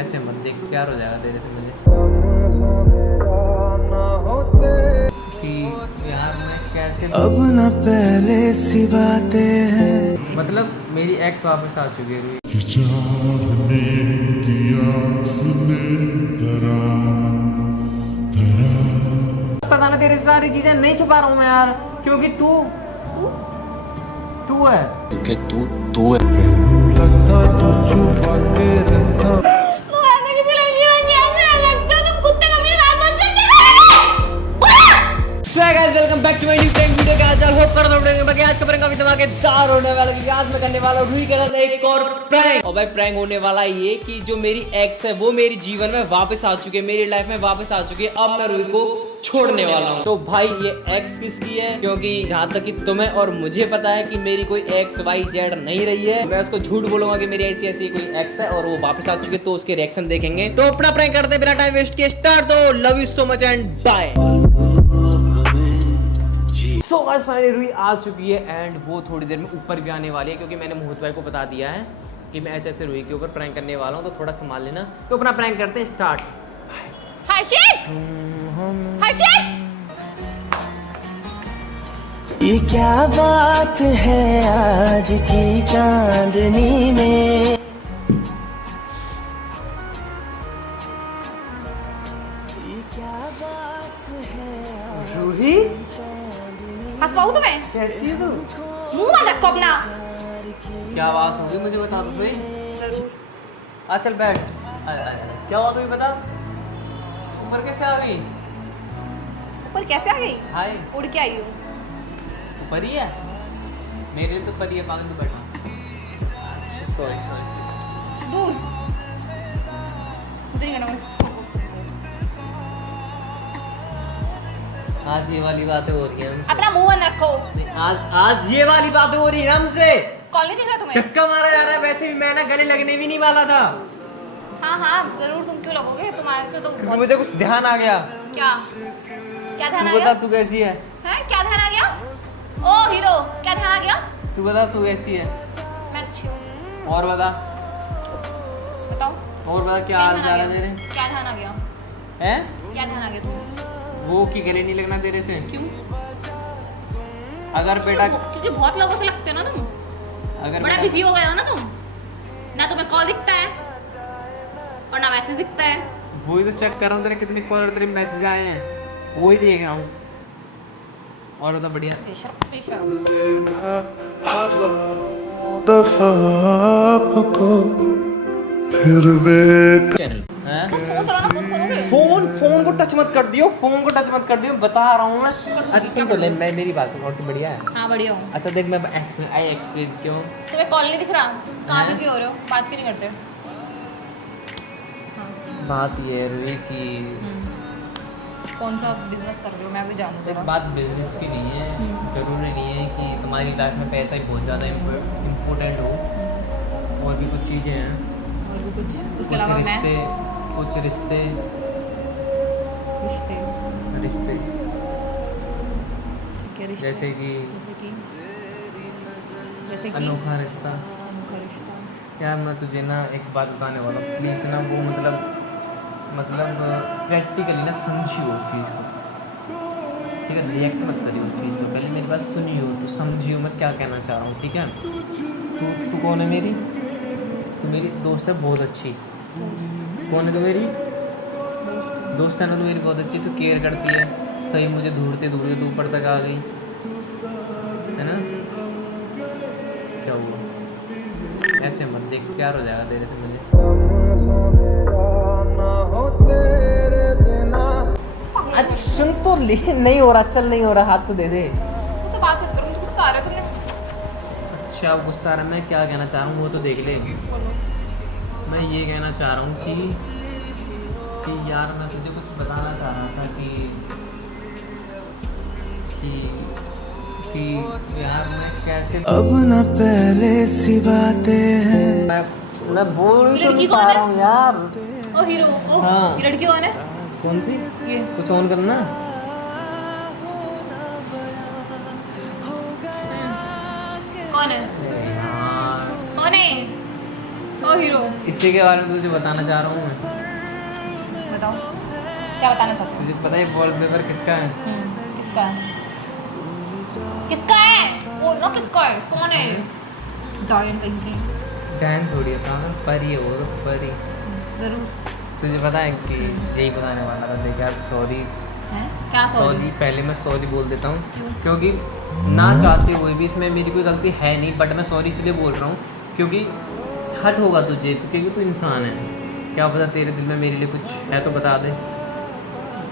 ऐसे मत देख, प्यार हो जाएगा तेरे से मुझे कि यार मैं कैसे अब न पहले सी बातें हैं। मतलब मेरी एक्स वापस आ चुकी है। पता ना तेरे सारी चीजें नहीं छुपा रहा हूँ मैं यार, क्योंकि तू तू है क्योंकि तू है। लगता तो छुपा के रखा। Welcome back to my new prank video. क्या हाल होप कर रहा हूं बाकी आज का प्रैंक काफी धमाकेदार होने वाला है, क्योंकि आज मैं करने वाला हूं रूही के साथ एक और प्रैंक। और भाई प्रैंक होने वाला ये कि जो मेरी एक्स है वो मेरे जीवन में वापस आ चुकी है, मेरी लाइफ में वापस आ चुकी है। अब मैं रूही को छोड़ने वाला हूँ। तो भाई ये एक्स किसकी है, क्योंकि जहाँ तक कि तुम्हें और मुझे पता है कि मेरी कोई एक्स वाई जेड नहीं रही है। मैं उसको झूठ बोलूंगा कि मेरी ऐसी ऐसी कोई एक्स है और वो वापस आ चुकी है, तो उसके रिएक्शन देखेंगे। तो अपना प्रैंक करते बिना टाइम वेस्ट किए स्टार्ट। तो love you so much and bye. So guys finally Ruhi आ चुकी है एंड वो थोड़ी देर में ऊपर भी आने वाली है, क्योंकि मैंने मोहित भाई को बता दिया है कि मैं ऐसे ऐसे रूही के ऊपर प्रैंक करने वाला हूँ, तो थोड़ा संभाल लेना। तो अपना प्रैंक करते हैं स्टार्ट। हर्षित! हर्षित! ये क्या बात है आज की चांदनी में। ये क्या बात है रूही हंसवाऊं तुम्हें? कैसी है तू? मुंह मत रखो अपना। क्या बात होगी मुझे बता दो सही। जरूर। आ चल बैठ। क्या हुआ तुम्हें बता, ऊपर कैसे आ गई? ऊपर कैसे आ गई? हाय उड़ के आई हूँ। ऊपर ही है, मेरे लिए तो परी है, पागल तो बैठा। अच्छा सॉरी सॉरी। दूर मुझे नहीं करना। आज ये वाली बातें हो रही हैं हमसे। अपना मुंह बंद रखो। आज ये वाली बातें हो रही है हमसे। कॉल नहीं दिख रहा तुम्हें? धक्का मारा जा रहा है, वैसे भी मैं ना गले लगने भी नहीं वाला था। हाँ हाँ जरूर, तुम क्यों लगोगे? तुम्हारे से तो बहुत... मुझे कुछ ध्यान आ गया। क्या ध्यान आ तू बता गया? तू कैसी है? हैं? क्या ध्यान आ गया? ओ हीरो, क्या ध्यान आ गया? तू बता तू कैसी है? मैं अच्छी हूँ। और बता, बताओ और बता क्या हाल चाल है तेरे? क्या ध्यान आ गया? हैं? क्या ध्यान आ गया तुम्हें? वो की गले नहीं लगना तेरे से। क्यों? अगर बेटा क्योंकि बहुत लोगों से लगते हो ना तुम। अगर बड़ा बेटा बिजी हो गए हो ना तुम। ना तुम्हें कॉल दिखता है और ना मैसेज दिखता है। वही तो चेक कर रहा हूँ तेरे कितने कॉल और तेरे मैसेज आए हैं, वही देख रहा हूँ। और बता बढ़िया। बेशर्म बेशर्म। दफा आपको फिर चैनल हैं? तुम फोन चलाना फोन करोगे? फोन को टच मत कर दियो, फोन को टच मत कर दियो, बता रहा हूँ मैं। अच्छा सुन तो ले, मैं मेरी बात सुन। और तू बढ़िया है? हाँ बढ़िया हूँ। अच्छा देख मैं एक्सप्लेन क्यों। तुम्हें कॉल नहीं दिख रहा? कहाँ हैं? बिजी हो रहे हो? बात क्यों नहीं करते? हाँ। बात ये है रूही की कौन सा बिजनेस कर रहे हो? मैं भी जानूँ एक जरा। बात बिजनेस की नहीं है, जरूरी नहीं है कि तुम्हारी लाइफ में पैसा ही बहुत ज़्यादा इम्पोर्टेंट हो। और भी कुछ चीज़ें हैं, और भी कुछ उसके कुछ अलावा मैं? रिश्ते, कुछ रिश्ते रिश्ते? रिश्ते ठीक है रिश्ते। जैसे कि जैसे कि अनोखा रिश्ता। अनोखा रिश्ता। यार मैं तुझे ना एक बात बताने वाला हूँ, प्लीज़ ना वो मतलब प्रैक्टिकली ना समझियो उस चीज़ को, ठीक है? रिएक्ट मत करियो उस चीज़ को, पहले मेरी बात सुनियो तो समझियो मैं क्या कहना चाह रहा हूँ, ठीक है? तू कौन है मेरी? तू मेरी दोस्त है बहुत अच्छी। कौन है तू? मेरी दोस्त है ना तू मेरी बहुत अच्छी, तू केयर करती है। कहीं मुझे ढूंढते ढूंढते तू ऊपर तक आ गई है ना? क्या हुआ? ऐसे मत देख, प्यार हो जाएगा तेरे से मुझे। अच्छा सुन तो ले, नहीं हो रहा, चल नहीं हो रहा, हाथ तो दे दे। मुझसे बात मत करो, मुझे गुस्सा आ रहा है। तुमने अच्छा अब गुस्सा आ रहा है, मैं क्या कहना चाह रहा हूँ वो तो देख ले। बोलो। मैं ये कहना चाह रहा हूँ कि यार मैं तुझे कुछ बताना चाह रहा था कि यार मैं कैसे अब न पहले सी बातें हैं। मैं बोल ही तो लड़की नहीं कौन पा है? रहा हूँ यार। ओ हीरो, ओ हाँ। ये लड़की कौन है? कौन सी? ये कुछ ऑन करना। कौन है? यार कौन है? ओ हीरो इसी के बारे में तुझे बताना चाह रहा हूँ मैं। बताओ क्या बताना चाहते हो? तुझे पता है वॉलपेपर किसका है? किसका है? किसका है? बोलो किसका है? कौन है? जायन कहीं की। डैन थोड़ी है पागल, परी है वो तो परी। जरूर तुझे पता है कि यही बताने वाला था। देख यार सॉरी है क्या सॉरी, पहले मैं सॉरी बोल देता हूँ क्यों? क्योंकि ना चाहते हुए भी इसमें मेरी कोई गलती है नहीं, बट मैं सॉरी इसलिए बोल रहा हूँ क्योंकि हट होगा तुझे, क्योंकि तू इंसान है। क्या पता तेरे दिल में मेरे लिए कुछ है तो बता दे,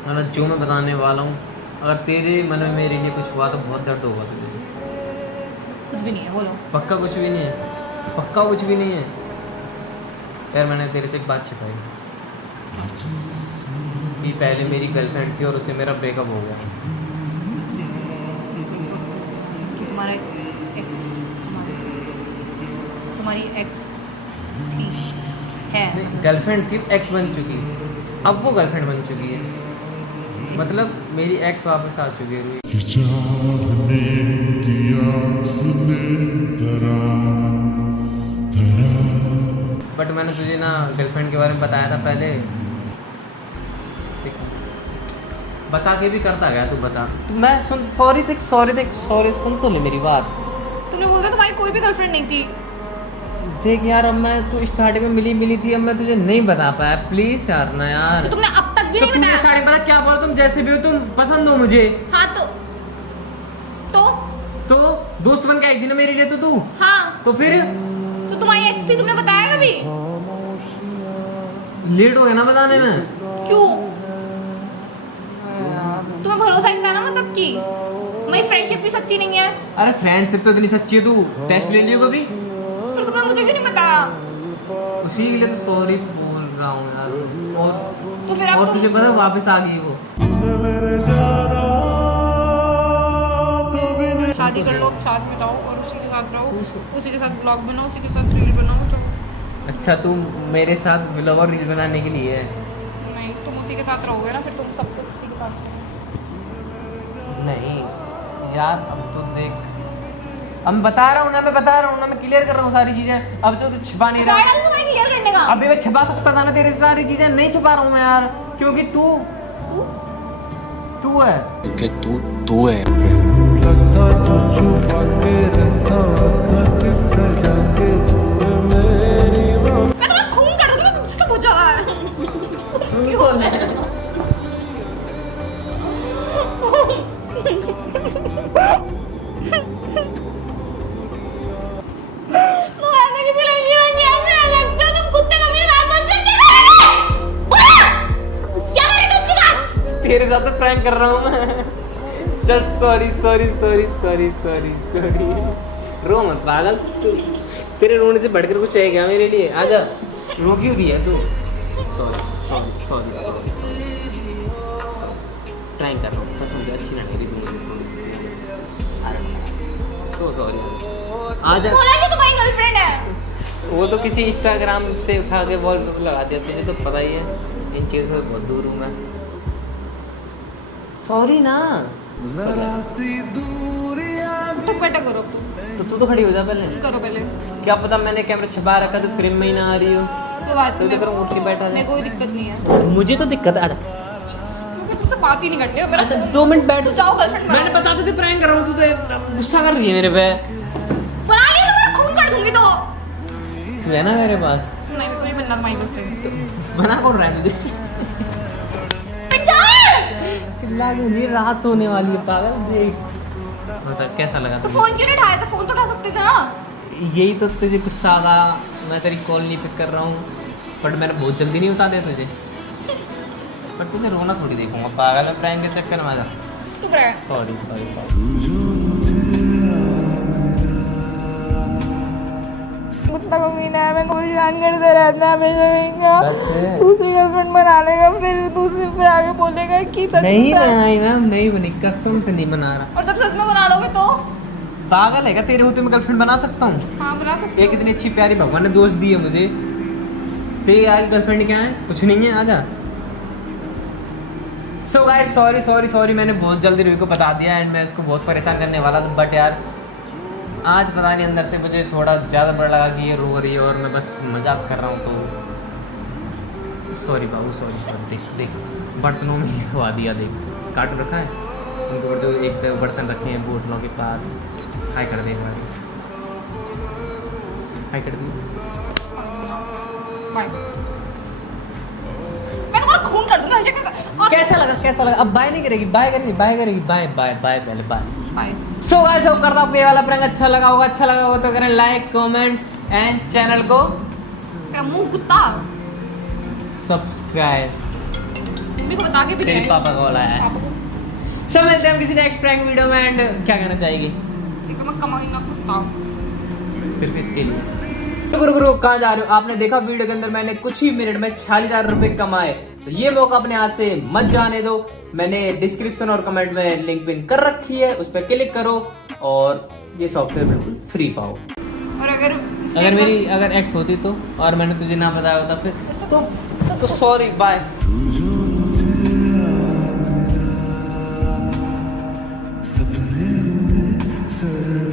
मतलब जो मैं बताने वाला हूँ अगर तेरे मन में मेरे लिए कुछ हुआ तो बहुत दर्द होगा तुझे। कुछ भी नहीं है, बोलो। पक्का कुछ भी नहीं है? पक्का कुछ भी नहीं है यार। मैंने तेरे से एक बात छिपाई कि पहले मेरी गर्लफ्रेंड थी और उससे मेरा ब्रेकअप हो गया। तुम्हारा एक्स तुम्हारी एक्स थी है गर्लफ्रेंड थी, एक्स बन चुकी है, अब वो गर्लफ्रेंड बन चुकी है, मतलब मेरी एक्स वापस आ चुकी है रूही। कि चाहने की आस में धरा बट मैंने तुझे ना गर्लफ्रेंड के बारे में बताया था पहले, ठीक है? बता के भी करता गया तू, बता तू। मैं सुन, सॉरी देख सुन तो ले मेरी बात। तुमने बोला तुम्हारी कोई भी गर्लफ्रेंड नहीं थी। देख यार, अब मैं तू स्टार्टिंग में मिली थी, अब मैं तुझे नहीं बता पाया, प्लीज यार ना यार। तो तुमने अब तक भी तो नहीं तुमने बताया। स्टार्टिंग में क्या बोला, तुम जैसे भी हो तुम पसंद हो मुझे। हाँ तो दोस्त बन के एक दिन मेरे लिए तो तू, हाँ तो फिर तो तुम्हारी एक्स थी, तुमने बताया कभी? लेट हो गया ना बताने में। क्यों? तुम्हें भरोसा नहीं था ना, मतलब कि मेरी फ्रेंडशिप भी सच्ची नहीं है। अरे फ्रेंडशिप तो इतनी सच्ची है, तू टेस्ट ले लियो कभी? फिर तुमने मुझे क्यों नहीं बताया? उसी के लिए तो सॉरी बोल रहा हूँ यार। और तो फिर अब और तुझे पता है वापस आ गई वो। शादी कर लो, साथ में जाओ और उसी के साथ रहो, उसी के साथ ब्लॉग बनाओ, उसी के साथ रील बनाओ। जाओ। अच्छा तू मेरे साथ ब्लॉग और रील बनाने के लिए है? नहीं, तुम उसी के साथ रहोगे ना, फिर तुम सब कुछ उसी के साथ करोगे। नहीं यार, अब तो देख, अब मैं बता रहा हूँ ना, मैं क्लियर कर रहा हूँ सारी चीजें। अब तो छिपा नहीं रहा। तो मैं क्लियर करने का। अभी मैं छिपा सकता था ना तेरे से सारी चीजें, नहीं छिपा रहा हूँ मैं यार, क्योंकि तू है कि तू है। तेनू लगता तो छुपा के रखा खत सजा के तू है मेरी वफा। मैं तो खून कर दूंगा, मुझसे पूछो यार। कौन है? तुम ऐसे किसी लड़की को कैसे रह सकते हो? तुम कुत्ते को मेरे साथ बस क्या करोगे? बोलो! क्या करेगा उसके साथ? तेरे साथ तो प्रैंक कर रहा हूँ मैं। चल सॉरी। रो मत पागल, तू तेरे रोने से बढ़कर कुछ है क्या मेरे लिए? आजा, रो क्यों रही है तू? सॉरी प्रैंक कर रहा हूँ, कसम से अच्छी लग रही है। So sorry. आजा। बोला कि तुम्हारी गर्लफ्रेंड है। वो तो किसी इंस्टाग्राम से उठा के वॉलपेपर लगा दिया, तुझे तो पता ही है इन चीज़ों से बहुत दूर हूँ मैं। सॉरी ना। जरा सी दूरियां तो बेटा करो, तो तू तो खड़ी हो जा पहले। करो पहले। क्या पता मैंने कैमरा छिपा रखा तो फ्रेम में ही ना आ रही हो। कोई बात तो नहीं, करो उठ के बैठा मेरे जा। कोई दिक्कत नहीं है। मुझे तो दिक्कत है, आजा। क्योंकि तुमसे बात ही नहीं करते हो। मेरा अच्छा 2 मिनट बैठ। तो जाओ गर्लफ्रेंड मैंने बता तो प्रैंक कर रहा हूँ, तू तो गुस्सा कर रही है मेरे पे। बना लिया तो मैं खून कर दूंगी। तो तू है ना मेरे पास, नहीं, कोई बनना तुम्हारी गर्लफ्रेंड। बना कौन रहा है तुझे? चिल्ला क्यों रही है? रात होने वाली है पागल। देख बता कैसा लगा तो तुझे? फोन क्यों नहीं उठाया था? फोन तो उठा सकते थे ना। यही तो तुझे गुस्सा आ रहा, मैं तेरी कॉल नहीं पिक कर रहा हूँ, बट मैंने बहुत जल्दी नहीं बता दिया तुझे। बट तुझे रोना थोड़ी देखूंगा पागल है, प्रैंक के चक्कर में आ जा। चुप रह। सॉरी। कुत्ता को मीना है, मैं परेशान करते रहता है हमेशा। बस। दूसरी गर्लफ्रेंड बना लेगा, फिर दूसरी फिर आगे बोलेगा कि सच नहीं में। बनाई मैम, नहीं बनी, कसम से नहीं बना रहा। और जब सच में बना लोगे तो? पागल है क्या? तेरे होते मैं गर्लफ्रेंड बना सकता हूँ? हाँ, बना सकते एक इतनी अच्छी प्यारी भगवान ने दोस्त दी है मुझे, तेरी यार गर्लफ्रेंड क्या है? कुछ नहीं है, आजा। सो गाइस सॉरी मैंने बहुत जल्दी रूही को बता दिया एंड मैं इसको बहुत परेशान करने वाला था, बट यार आज पता नहीं अंदर से मुझे थोड़ा ज़्यादा बुरा लगा कि ये रो रही है और मैं बस मजाक कर रहा हूँ, तो सॉरी बाबू, सॉरी सॉरी। देख देख बर्तनों में लिखवा दिया, देख कार्टून रखा है उनको, जो एक बर्तन रखे हैं बोतलों के पास। हाय कर दे, हाय कर दे। मैं तुम्हारा खून कर दूंगा। कैसा लगा, कैसा लगा? अब बाय नहीं करेगी, बाय करेगी, बाय करेगी, बाय बाय बाय, पहले bye. Bye. So guys, hope करता हूँ ये वाला प्रैंक अच्छा लगा होगा। अच्छा लगा होगा तो करें लाइक, कमेंट एंड चैनल को क्या मुंह कुत्ता? सब्सक्राइब। मेरे को बता के भी तेरे नहीं। पापा को बोला है। पापा को सब मिलते हैं हम किसी नेक्स्ट प्रैंक वीडियो में। एंड क्या कहना चाहेगी? देखो मैं कमाई ना कुत्ता। सिर्फ इसके लिए तो गुरु कहाँ जा रहे हो? आपने देखा वीडियो के अंदर मैंने कुछ ही मिनट में 40,000 रुपए कमाए, तो ये मौका अपने हाथ से मत जाने दो। मैंने डिस्क्रिप्शन और कमेंट में लिंक पिन कर रखी है, उस पर क्लिक करो और ये सॉफ्टवेयर बिल्कुल फ्री पाओ। और अगर मेरी एक्स होती तो, और मैंने तुझे ना बताया होता फिर तो सॉरी, बाय। सपने सर